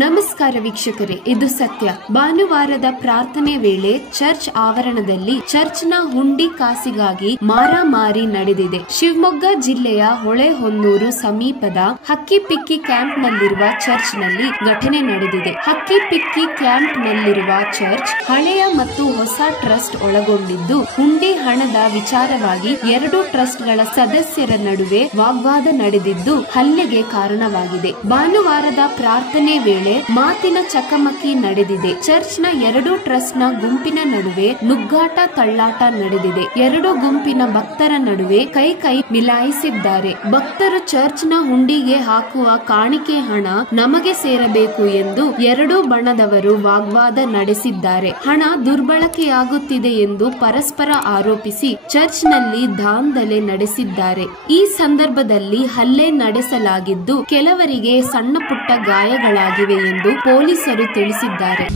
ನಮಸ್ಕಾರ ವೀಕ್ಷಕರೇ, ಇದು ಸತ್ಯ. ಭಾನುವಾರದ ಪ್ರಾರ್ಥನೆ ವೇಳೆ ಚರ್ಚ್ ಆವರಣದಲ್ಲಿ ಚರ್ಚ್ನ ಹುಂಡಿ ಕಾಸಿಗಾಗಿ ಮಾರಾಮಾರಿ ನಡೆದಿದೆ. ಶಿವಮೊಗ್ಗ ಜಿಲ್ಲೆಯ ಹೊಳೆಹೊನ್ನೂರು ಸಮೀಪದ ಹಕ್ಕಿಪಿಕ್ಕಿ ಕ್ಯಾಂಪ್ನಲ್ಲಿರುವ ಚರ್ಚ್ನಲ್ಲಿ ಘಟನೆ ನಡೆದಿದೆ. ಹಕ್ಕಿಪಿಕ್ಕಿ ಕ್ಯಾಂಪ್ನಲ್ಲಿರುವ ಚರ್ಚ್ ಹಳೆಯ ಮತ್ತು ಹೊಸ ಟ್ರಸ್ಟ್ ಒಳಗೊಂಡಿದ್ದು, ಹುಂಡಿ ಹಣದ ವಿಚಾರವಾಗಿ ಎರಡು ಟ್ರಸ್ಟ್ಗಳ ಸದಸ್ಯರ ನಡುವೆ ವಾಗ್ವಾದ ನಡೆದಿದ್ದು ಹಲ್ಲೆಗೆ ಕಾರಣವಾಗಿದೆ. ಭಾನುವಾರದ ಪ್ರಾರ್ಥನೆ ವೇಳೆ ಮಾತಿನ ಚಕಮಕಿ ನಡೆದಿದೆ. ಚರ್ಚ್ನ ಎರಡು ಟ್ರಸ್ಟ್ನ ಗುಂಪಿನ ನಡುವೆ ನುಗ್ಗಾಟ ತಳ್ಳಾಟ ನಡೆದಿದೆ. ಎರಡು ಗುಂಪಿನ ಭಕ್ತರ ನಡುವೆ ಕೈ ಮಿಲಾಯಿಸಿದ್ದಾರೆ. ಭಕ್ತರು ಚರ್ಚ್ನ ಹುಂಡಿಗೆ ಹಾಕುವ ಕಾಣಿಕೆ ಹಣ ನಮಗೆ ಸೇರಬೇಕು ಎಂದು ಎರಡೂ ಬಣದವರು ವಾಗ್ವಾದ ನಡೆಸಿದ್ದಾರೆ. ಹಣ ದುರ್ಬಳಕೆಯಾಗುತ್ತಿದೆ ಎಂದು ಪರಸ್ಪರ ಆರೋಪಿಸಿ ಚರ್ಚ್ನಲ್ಲಿ ದಾಂಧಲೆ ನಡೆಸಿದ್ದಾರೆ. ಈ ಸಂದರ್ಭದಲ್ಲಿ ಹಲ್ಲೆ ನಡೆಸಲಾಗಿದ್ದು ಕೆಲವರಿಗೆ ಸಣ್ಣ ಪುಟ್ಟ ಗಾಯಗಳಾಗಿವೆ ಎಂದು ಪೊಲೀಸರು ತಿಳಿಸಿದ್ದಾರೆ.